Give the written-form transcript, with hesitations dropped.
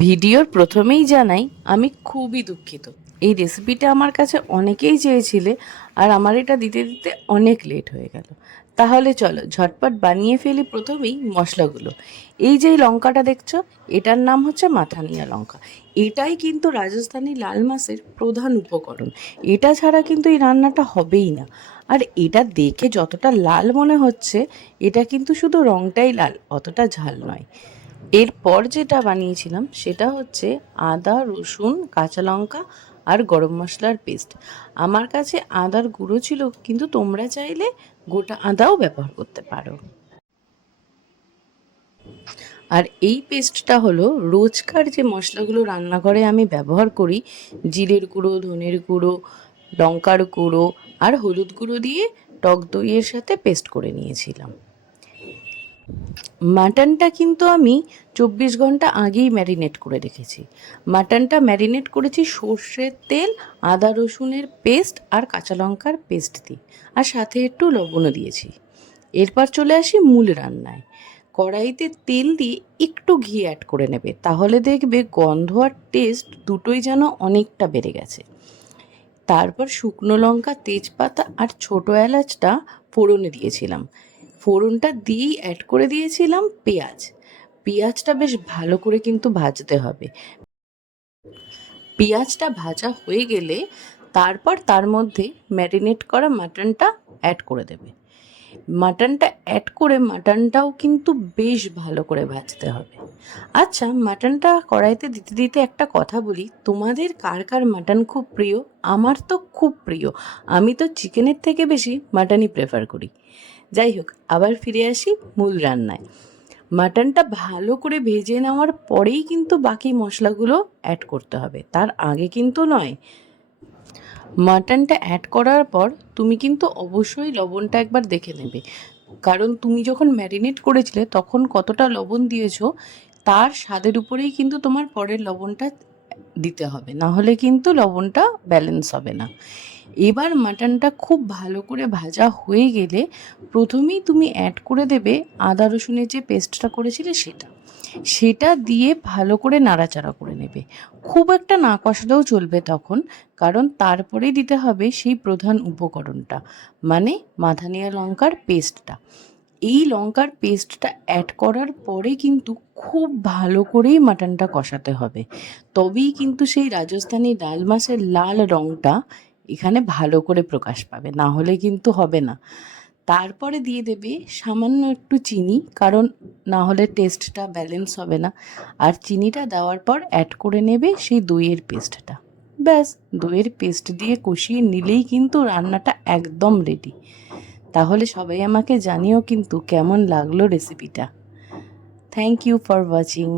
ভিডিওর প্রথমেই জানাই আমি খুবই দুঃখিত। এই রেসিপিটা আমার কাছে অনেকেই চেয়েছিলে, আর আমার এটা দিতে দিতে অনেক লেট হয়ে গেল। তাহলে চলো ঝটপট বানিয়ে ফেলি। প্রথমেই মশলাগুলো, এই যে লঙ্কাটা দেখছো, এটার নাম হচ্ছে মাথানিয়া লঙ্কা। এটাই কিন্তু রাজস্থানী লাল মাছের প্রধান উপকরণ। এটা ছাড়া কিন্তু এই রান্নাটা হবেই না। আর এটা দেখে যতটা লাল মনে হচ্ছে, এটা কিন্তু শুধু রংটাই লাল, অতটা ঝাল নয়। এরপর যেটা বানিয়েছিলাম সেটা হচ্ছে আদা, রসুন, কাঁচা লঙ্কা আর গরম মশলার পেস্ট। আমার কাছে আদার গুঁড়ো ছিল, কিন্তু তোমরা চাইলে গোটা আদাও ব্যবহার করতে পারো। আর এই পেস্টটা হলো রোজকার যে মশলাগুলো রান্নাঘরে আমি ব্যবহার করি, জিরের গুঁড়ো, ধনের গুঁড়ো, লঙ্কার গুঁড়ো আর হলুদ গুঁড়ো দিয়ে টক দইয়ের সাথে পেস্ট করে নিয়েছিলাম। মাটনটা কিন্তু আমি 24 ঘন্টা আগেই ম্যারিনেট করে রেখেছি। মাটনটা ম্যারিনেট করেছি সর্ষের তেল, আদা রসুনের পেস্ট আর কাঁচা লঙ্কার পেস্ট দিয়ে, আর সাথে একটু লবণও দিয়েছি। এরপর চলে আসি মূল রান্নায়। কড়াইতে তেল দিয়ে একটু ঘি অ্যাড করে নেবে, তাহলে দেখবে গন্ধ আর টেস্ট দুটোই যেন অনেকটা বেড়ে গেছে। তারপর শুকনো লঙ্কা, তেজপাতা আর ছোটো এলাচটা ফোড়নে দিয়েছিলাম। ফোড়নটা দিয়েই অ্যাড করে দিয়েছিলাম পেঁয়াজ। পেঁয়াজটা বেশ ভালো করে কিন্তু ভাজতে হবে। পেঁয়াজটা ভাজা হয়ে গেলে তারপর তার মধ্যে ম্যারিনেট করা মাটনটা অ্যাড করে দেবে। মাটনটা অ্যাড করে মাটনটাও কিন্তু বেশ ভালো করে ভাজতে হবে। আচ্ছা, মাটনটা কড়াইতে দিতে দিতে একটা কথা বলি, তোমাদের কার কার মাটন খুব প্রিয়? আমার তো খুব প্রিয়। আমি তো চিকেনের থেকে বেশি মাটনই প্রেফার করি। যাই হোক, আবার ফিরে আসি মূল রান্নায়। মাটনটা ভালো করে ভেজে নেওয়ার পরেই কিন্তু বাকি মশলাগুলো অ্যাড করতে হবে, তার আগে কিন্তু নয়। মাটনটা অ্যাড করার পর তুমি কিন্তু অবশ্যই লবণটা একবার দেখে নেবে, কারণ তুমি যখন ম্যারিনেট করেছিলে তখন কতটা লবণ দিয়েছো তার স্বাদের উপরেই কিন্তু তোমার পরের লবণটা দিতে হবে, না হলে কিন্তু লবণটা ব্যালেন্স হবে না। এবার মাটনটা খুব ভালো করে ভাজা হয়ে গেলে প্রথমেই তুমি অ্যাড করে দেবে আদা রসুনের যে পেস্টটা করেছিলে সেটা। সেটা দিয়ে ভালো করে নাড়াচাড়া করে নেবে। খুব একটা না কষালেও চলবে তখন, কারণ তারপরেই দিতে হবে সেই প্রধান উপকরণটা, মানে মাথানিয়া লঙ্কার পেস্টটা। এই লঙ্কার পেস্টটা অ্যাড করার পরে কিন্তু খুব ভালো করেই মাটনটা কষাতে হবে, তবেই কিন্তু সেই রাজস্থানি লাল মাছের লাল রঙটা এখানে ভালো করে প্রকাশ পাবে, না হলে কিন্তু হবে না। তারপরে দিয়ে দেবে সামান্য একটু চিনি, কারণ না হলে টেস্টটা ব্যালেন্স হবে না। আর চিনিটা দেওয়ার পর অ্যাড করে নেবে সেই দইয়ের পেস্টটা। ব্যাস, দইয়ের পেস্ট দিয়ে কষিয়ে নিলেই কিন্তু রান্নাটা একদম রেডি। তাহলে সবাই আমাকে জানিও কিন্তু কেমন লাগলো রেসিপিটা। Thank you for watching.